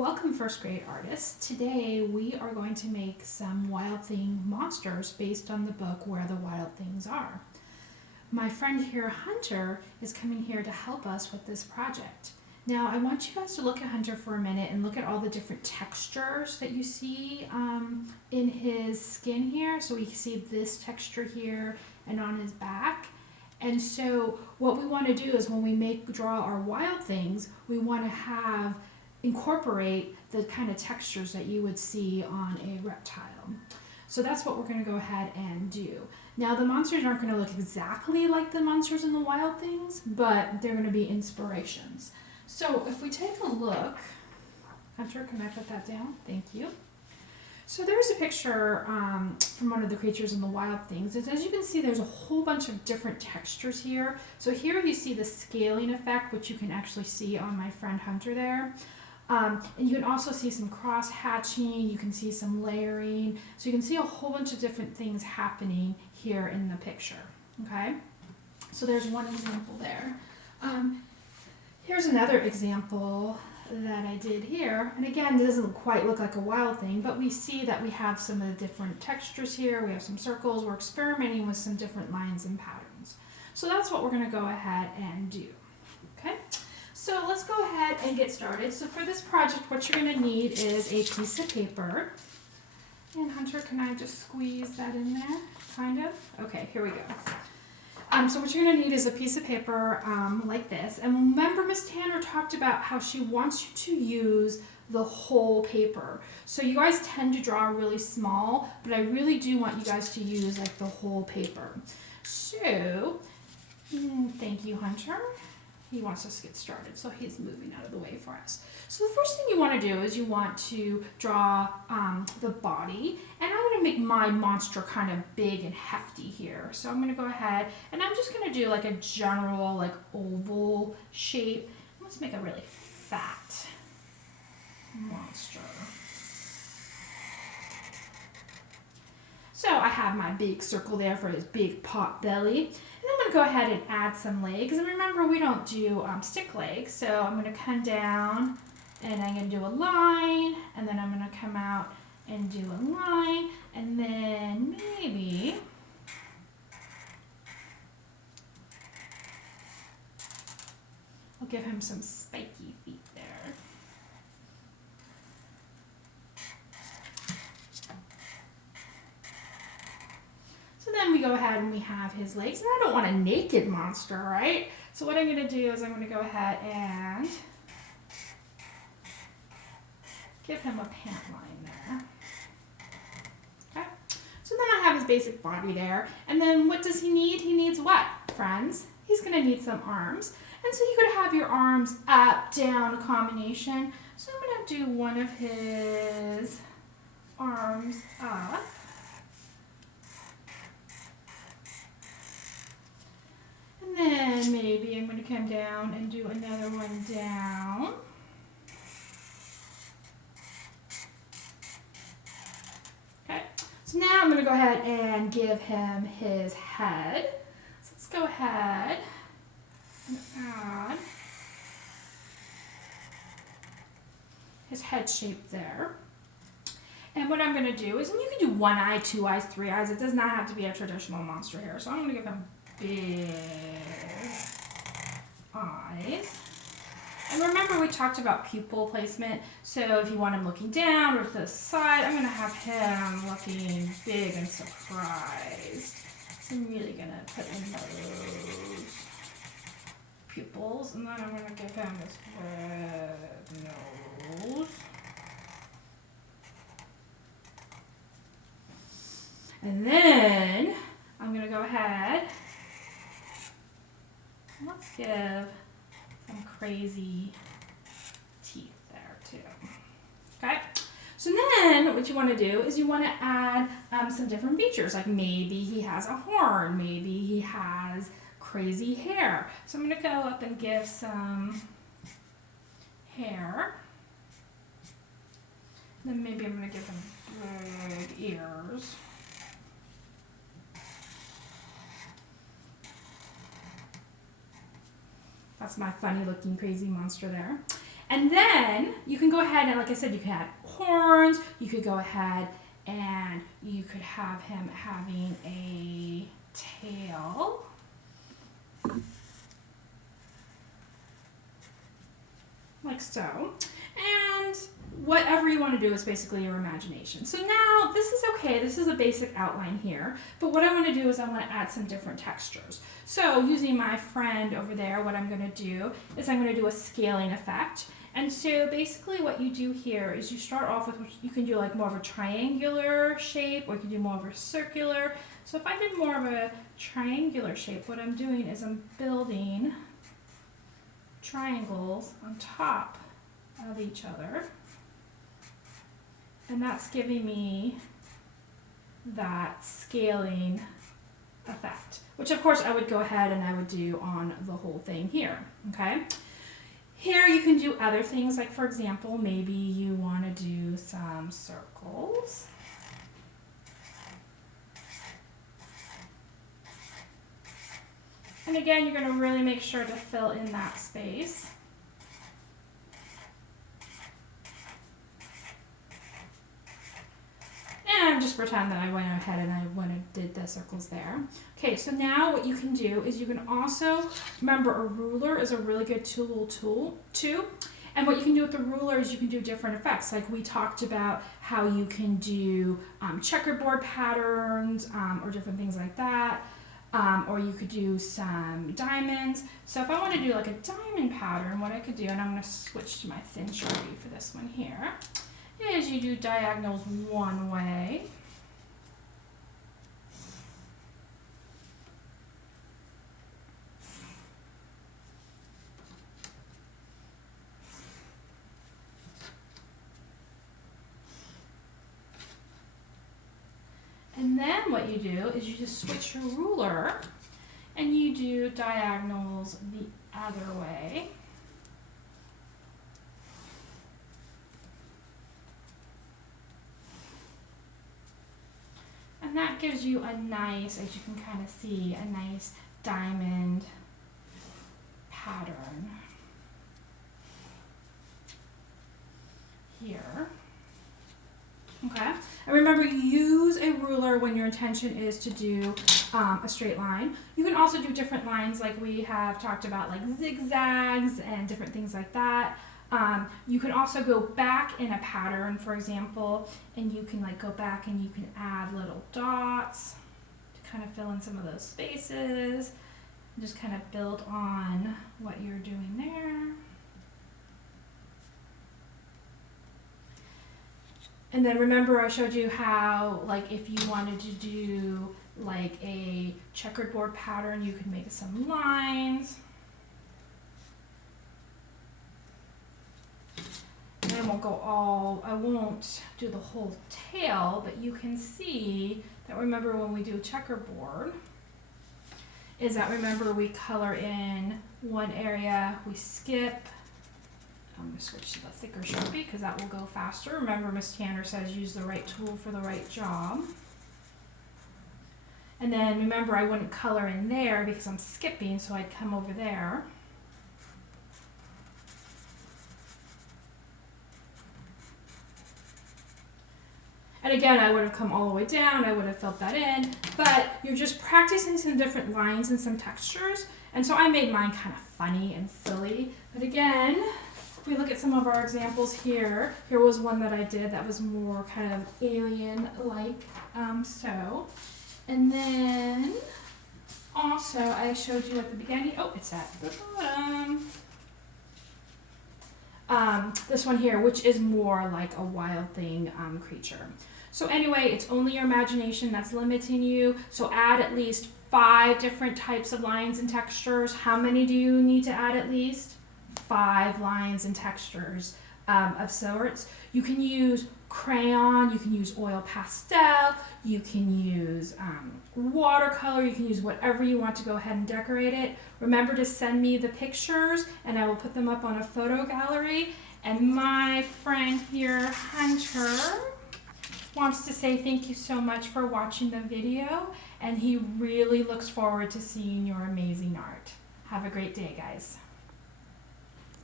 Welcome first grade artists. Today we are going to make some Wild Thing monsters based on the book Where the Wild Things Are. My friend here, Hunter, is coming here to help us with this project. Now I want you guys to look at Hunter for a minute and look at all the different textures that you see in his skin here. So we see this texture here and on his back. And so what we want to do is when we draw our wild things, we want to incorporate the kind of textures that you would see on a reptile. So that's what we're going to go ahead and do. Now the monsters aren't going to look exactly like the monsters in the Wild Things, but they're going to be inspirations. So if we take a look, Hunter, can I put that down? Thank you. So there's a picture from one of the creatures in the Wild Things. As you can see, there's a whole bunch of different textures here. So here you see the scaling effect, which you can actually see on my friend Hunter there. And you can also see some cross-hatching, you can see some layering. So you can see a whole bunch of different things happening here in the picture, okay? So there's one example there. Here's another example that I did here. And again, it doesn't quite look like a wild thing, but we see that we have some of the different textures here. We have some circles. We're experimenting with some different lines and patterns. So that's what we're going to go ahead and do, okay? So let's go ahead and get started. So for this project, what you're going to need is a piece of paper. And Hunter, can I just squeeze that in there? Kind of? Okay, here we go. So what you're going to need is a piece of paper like this. And remember, Miss Tanner talked about how she wants you to use the whole paper. So you guys tend to draw really small, but I really do want you guys to use like the whole paper. So, thank you, Hunter. He wants us to get started, so he's moving out of the way for us. So the first thing you want to do is you want to draw the body, and I'm going to make my monster kind of big and hefty here. So I'm going to go ahead, and I'm just going to do like a general like oval shape. Let's make a really fat monster. So I have my big circle there for his big pot belly. And I'm going to go ahead and add some legs. And remember, we don't do stick legs. So I'm going to come down and I'm going to do a line. And then I'm going to come out and do a line. And then maybe I'll give him some spiky feet there. Then we go ahead and we have his legs. And I don't want a naked monster, right? So what I'm going to do is I'm going to go ahead and give him a pant line there. Okay? So then I have his basic body there. And then what does he need? He needs what, friends? He's going to need some arms. And so you could have your arms up, down combination. So I'm going to do one of his arms up. And then maybe I'm going to come down and do another one down. Okay, so now I'm going to go ahead and give him his head. So let's go ahead and add his head shape there. And what I'm going to do is, and you can do one eye, two eyes, three eyes. It does not have to be a traditional monster here. So I'm going to give him big eyes. And remember, we talked about pupil placement. So if you want him looking down or to the side, I'm going to have him looking big and surprised. So I'm really going to put in those pupils. And then I'm going to give him this red nose. And then I'm going to go ahead. Let's give some crazy teeth there too. Okay, so then what you want to do is you want to add some different features, like maybe he has a horn, maybe he has crazy hair. So I'm going to go up and give some hair. Then maybe I'm going to give him big ears. That's my funny looking crazy monster there. And then you can go ahead and, like I said, you can add horns. You could go ahead and you could have him having a tail. Like so. And whatever you want to do is basically your imagination. So now this is okay. This is a basic outline here. But what I want to do is I want to add some different textures. So using my friend over there, what I'm going to do is I'm going to do a scaling effect. And so basically what you do here is you start off with, you can do like more of a triangular shape, or you can do more of a circular. So if I did more of a triangular shape, what I'm doing is I'm building triangles on top of each other. And that's giving me that scaling effect, which of course I would go ahead and I would do on the whole thing here, okay? Here you can do other things, like for example, maybe you want to do some circles. And again, you're going to really make sure to fill in that space. And just pretend that I went ahead and I went and did the circles there. Okay, so now what you can do is you can also, remember a ruler is a really good tool too. And what you can do with the ruler is you can do different effects. Like we talked about how you can do checkerboard patterns or different things like that. Or you could do some diamonds. So if I want to do like a diamond pattern, what I could do, and I'm going to switch to my thin Sharpie for this one here, is you do diagonals one way. And then what you do is you just switch your ruler and you do diagonals the other way. And that gives you a nice, as you can kind of see, a nice diamond pattern here. Okay, and remember, use a ruler when your intention is to do a straight line. You can also do different lines, like we have talked about, like zigzags and different things like that. You can also go back in a pattern, for example, and you can like go back and you can add little dots to kind of fill in some of those spaces. Just kind of build on what you're doing there. And then remember I showed you how, like, if you wanted to do like a checkered board pattern, you could make some lines. And I won't do the whole tail, but you can see that, remember when we do checkerboard, is that, remember, we color in one area, we skip. I'm going to switch to the thicker Sharpie because that will go faster. Remember, Miss Tanner says use the right tool for the right job. And then remember, I wouldn't color in there because I'm skipping, so I'd come over there. And again, I would have come all the way down, I would have filled that in, but you're just practicing some different lines and some textures. And so I made mine kind of funny and silly. But again, if we look at some of our examples here, here was one that I did that was more kind of alien-like, so. And then also I showed you at the beginning, oh, it's at the bottom. This one here, which is more like a Wild Thing creature. So anyway, it's only your imagination that's limiting you. So add at least 5 different types of lines and textures. How many do you need to add at least? 5 lines and textures of sorts. You can use crayon, you can use oil pastel, you can use watercolor, you can use whatever you want to go ahead and decorate it. Remember to send me the pictures and I will put them up on a photo gallery. And my friend here, Hunter, wants to say thank you so much for watching the video, and he really looks forward to seeing your amazing art. Have a great day, guys.